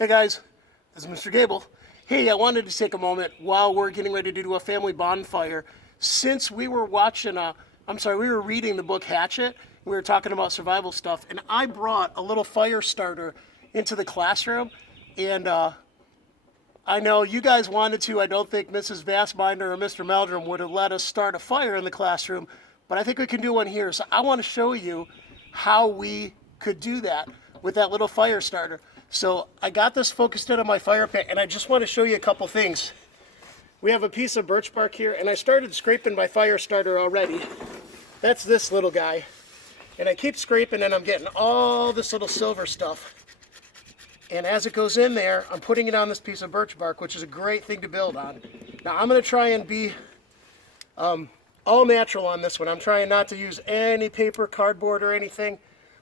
Hey guys, this is Mr. Gable. Hey, I wanted to take a moment while we're getting ready to do a family bonfire. Since we were we were reading the book Hatchet, we were talking about survival stuff, and I brought a little fire starter into the classroom, and I know you guys wanted to. I don't think Mrs. Bassbinder or Mr. Meldrum would have let us start a fire in the classroom, but I think we can do one here. So I want to show you how we could do that with that little fire starter. So I got this focused in on my fire pit, and I just want to show you a couple things. We have a piece of birch bark here, and I started scraping my fire starter already. That's this little guy. And I keep scraping, and I'm getting all this little silver stuff. And as it goes in there, I'm putting it on this piece of birch bark, which is a great thing to build on. Now I'm going to try and be all natural on this one. I'm trying not to use any paper, cardboard, or anything.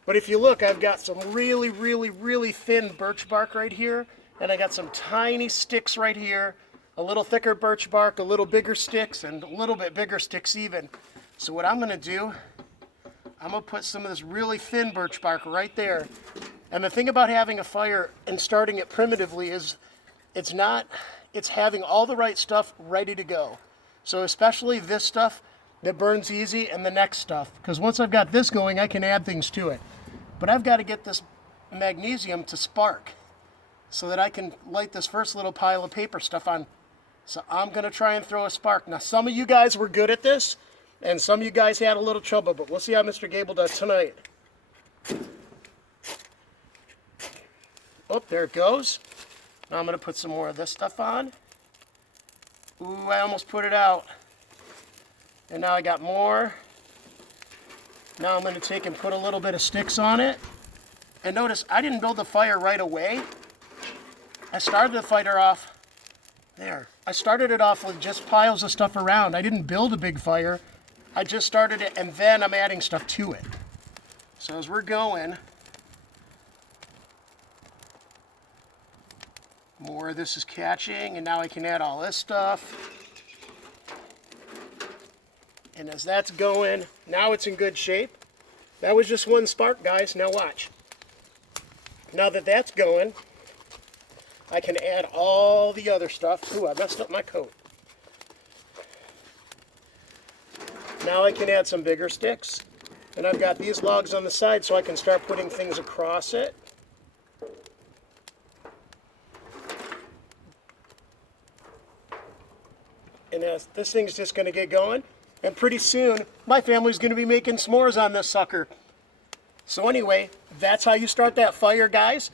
But if you look, I've got some really, really, really thin birch bark right here, and I got some tiny sticks right here, a little thicker birch bark, a little bigger sticks, and a little bit bigger sticks even. So what I'm going to do, I'm going to put some of this really thin birch bark right there. And the thing about having a fire and starting it primitively is it's having all the right stuff ready to go. So especially this stuff that burns easy and the next stuff, because once I've got this going, I can add things to it. But I've got to get this magnesium to spark so that I can light this first little pile of paper stuff on. So I'm going to try and throw a spark. Now some of you guys were good at this, and some of you guys had a little trouble, but we'll see how Mr. Gable does tonight. Oh, there it goes. Now I'm going to put some more of this stuff on. Ooh, I almost put it out. And now I got more. Now I'm going to take and put a little bit of sticks on it. And notice, I didn't build the fire right away. I started the fire off there. I started it off with just piles of stuff around. I didn't build a big fire. I just started it, and then I'm adding stuff to it. So as we're going, more of this is catching, and now I can add all this stuff. And as that's going, now it's in good shape. That was just one spark, guys. Now watch. Now that that's going, I can add all the other stuff. Ooh, I messed up my coat. Now I can add some bigger sticks. And I've got these logs on the side so I can start putting things across it. And as this thing's just going to get going. And pretty soon, my family's going to be making s'mores on this sucker. So anyway, that's how you start that fire, guys.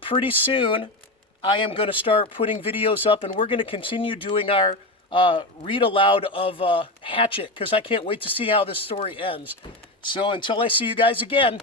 Pretty soon, I am going to start putting videos up, and we're going to continue doing our read aloud of Hatchet, because I can't wait to see how this story ends. So until I see you guys again,